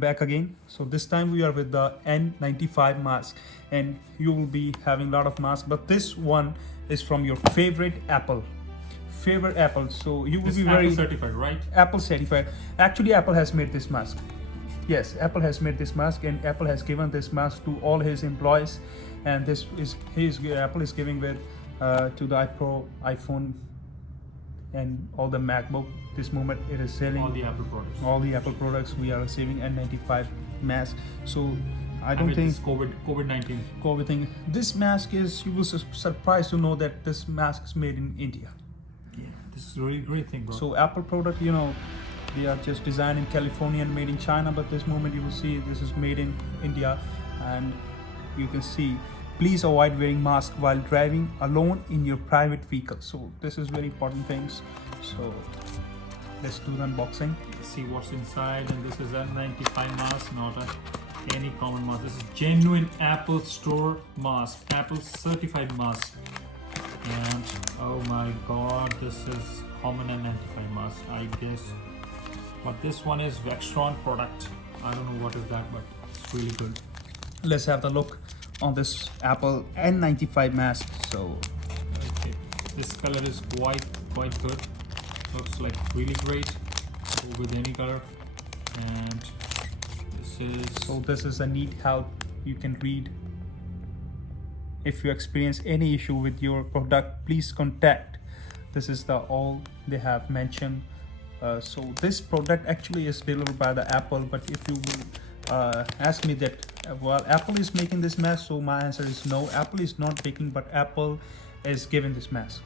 back again. So this time we are with the N95 mask, and you will be having a lot of masks, but this one is from your favorite Apple. So you will This be is very Apple certified, right? Apple certified. Actually, Apple has made this mask. Yes, Apple has made this mask, and Apple has given this mask to all his employees. And this is Apple is giving with to the iPhone, and all the MacBook. This moment it is selling All the Apple products. all the Apple products. We are receiving N95 mask. So I don't Amid think this COVID-19. COVID thing. This mask is, you will surprised to know that this mask is made in India. Yeah, this is a really great thing, bro. So Apple product, they are just designed in California and made in China, but this moment you will see this is made in India. And you can see, please avoid wearing mask while driving alone in your private vehicle. So this is very important things. So let's do the unboxing. See what's inside, and this is a N95 mask, not any common mask. This is genuine Apple Store mask, Apple certified mask. And oh my god, this is common N95 mask, I guess. But this one is Vextron product. I don't know what is that, but it's really good. Let's have the look on this Apple N95 mask. So Okay, this color is quite good. Looks like really great. Go with any color. And this is a neat help you can read. If you experience any issue with your product, please contact. This is the all they have mentioned. So this product actually is delivered by the Apple, but if you will ask me that, well, Apple is making this mask, so my answer is no. Apple is not making, but Apple is giving this mask.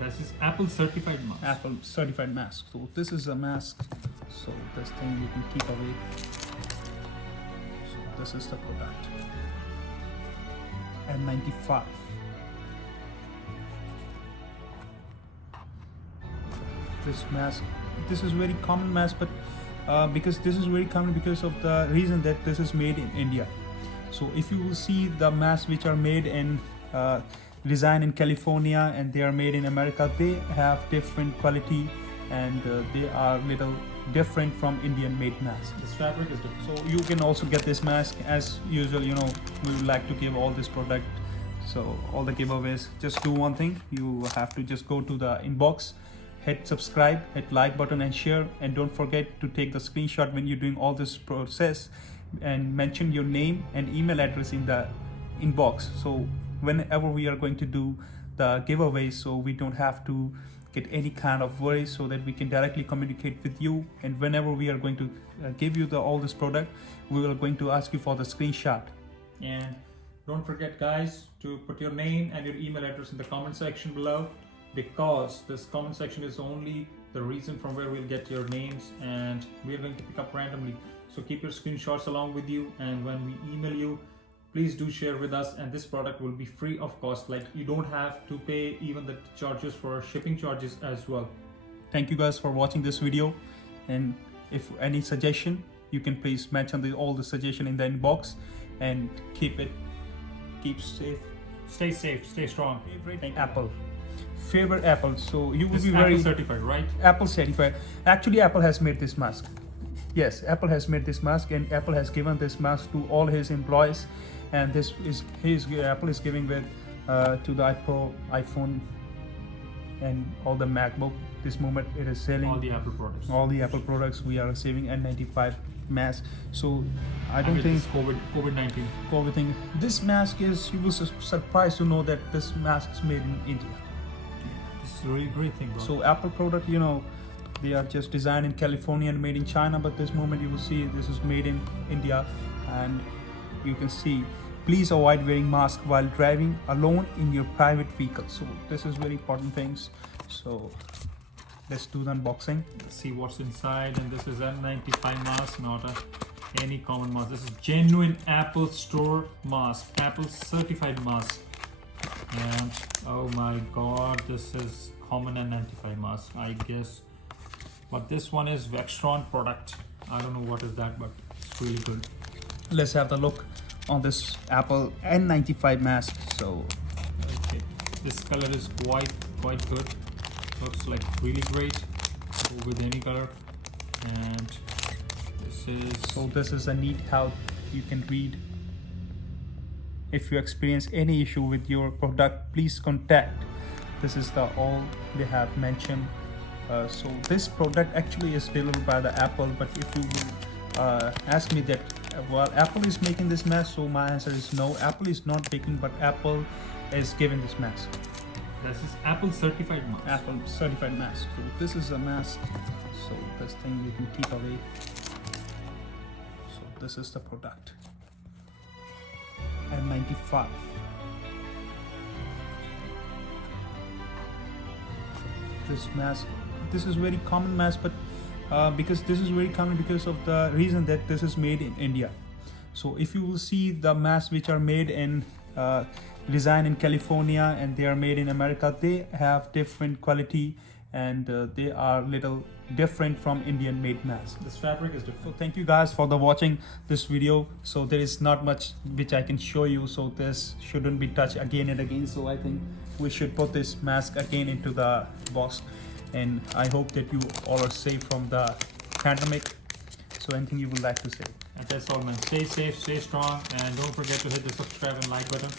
this is Apple certified mask. Apple certified mask. So this is a mask. So this thing you can keep away. So this is the product. N95. This mask. This is very common mask, but because this is very common because of the reason that this is made in India. So if you will see the masks which are made in designed in California and they are made in America, they have different quality, and they are little different from Indian made masks. This fabric is different. So you can also get this mask as usual. We would like to give all this product, so all the giveaways. Just do one thing, you have to just go to the inbox, hit subscribe, hit like button and share, and don't forget to take the screenshot when you're doing all this process and mention your name and email address in the inbox. So whenever we are going to do the giveaway, so we don't have to get any kind of worry, so that we can directly communicate with you. And whenever we are going to give you all this product, we are going to ask you for the screenshot. And don't forget, guys, to put your name and your email address in the comment section below, because this comment section is only the reason from where we'll get your names, and we're going to pick up randomly. So keep your screenshots along with you, and when we email you, please do share with us, and this product will be free of cost. Like, you don't have to pay even the charges for shipping charges as well. Thank you guys for watching this video, and if any suggestion, you can please mention all the suggestion in the inbox, and keep safe. Stay safe, stay strong. Favorite Apple. So you will This be is very Apple certified, right? Apple certified. Actually, Apple has made this mask. Yes, Apple has made this mask, and Apple has given this mask to all his employees. And this is Apple is giving with to the iPhone and all the MacBook. This moment it is selling All the Apple products. all the Apple products. We are receiving N95 mask. So I don't Amid think this COVID-19. COVID thing. This mask is, you will surprised to know that this mask is made in India. This is a really great thing, bro. So Apple product, they are just designed in California and made in China, but this moment you will see this is made in India. And you can see, please avoid wearing mask while driving alone in your private vehicle. So this is very important things. So let's do the unboxing. See what's inside, and this is a N95 mask, not any common mask. This is genuine Apple Store mask, Apple certified mask. And oh my god, this is common N95 mask, I guess. But this one is Vextron product. I don't know what is that, but it's really good. Let's have the look on this Apple N95 mask. So Okay, this color is quite good. Looks like really great. Go with any color. And So this is a neat help you can read. If you experience any issue with your product, please contact. This is the all they have mentioned. So this product actually is delivered by the Apple, but if you will ask me that well, Apple is making this mask, so my answer is no, Apple is not making, but Apple is giving this mask. This is Apple certified mask. Apple certified mask. So this is a mask, so this thing you can keep away. So this is the product. N95. This mask, this is very common mask, but because this is very common because of the reason that this is made in India. So if you will see the masks which are made in design in California and they are made in America, they have different quality and they are little different from Indian made masks. This fabric is So different. thank you guys for the watching this video. So there is not much which I can show you, so this shouldn't be touched again and again. So I think we should put this mask again into the box, and I hope that you all are safe from the pandemic. So anything you would like to say? And that's all, man. Stay safe, stay strong, and don't forget to hit the subscribe and like button.